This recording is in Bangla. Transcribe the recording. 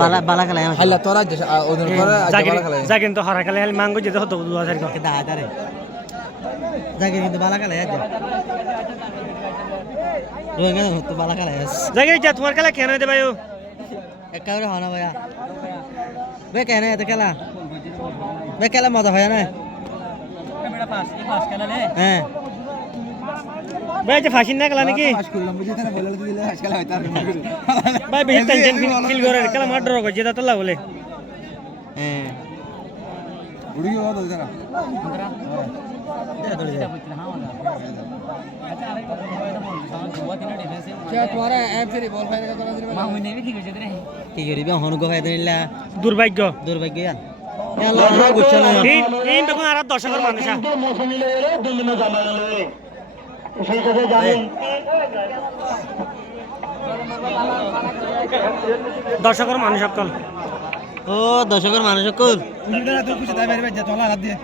বালা বালা খেলা হাইলা তোরা ওদের পরে বালা খেলা জাগিন তো হারা খেলা মাঙ্গো যেতে হতো 2000 কে দা দারে জাগির কিন্তু বালা খেলা আছে রোগে তো বালা খেলা আছে জাগির যা তোমার খেলা কেন দে ভাইও একাউরে হনা ভাইয়া বে কেন এত খেলা বে খেলা মজা হয় না হ্যাঁ ভাই যে ফাঁসির না খেলা নাকি পাস করলাম বুঝি তারা বলে দিলে আজ খেলা হইতার ভাই বেশি টেনশন ফিল করে খেলা মার ডর করে যেটা তোলা বলে হ্যাঁ উড়ি গিয়ে বাদ তারা क्या तुम्हारा ऐप से बॉल फायदा का मामू ने भी ठीक है रे কি করিবে হনু গো ফায়দা নিলা দুর্ভাগ্য দুর্ভাগ্য আল্লাহ আল্লাহ বুঝছ না এই দেখুন আর দর্শকের মানুষ দর্শকের মানুষ সকল ও দর্শকের মানুষ সকল উল্টা তো কিছু দাই বাইরে যা চলা রাত দিয়ে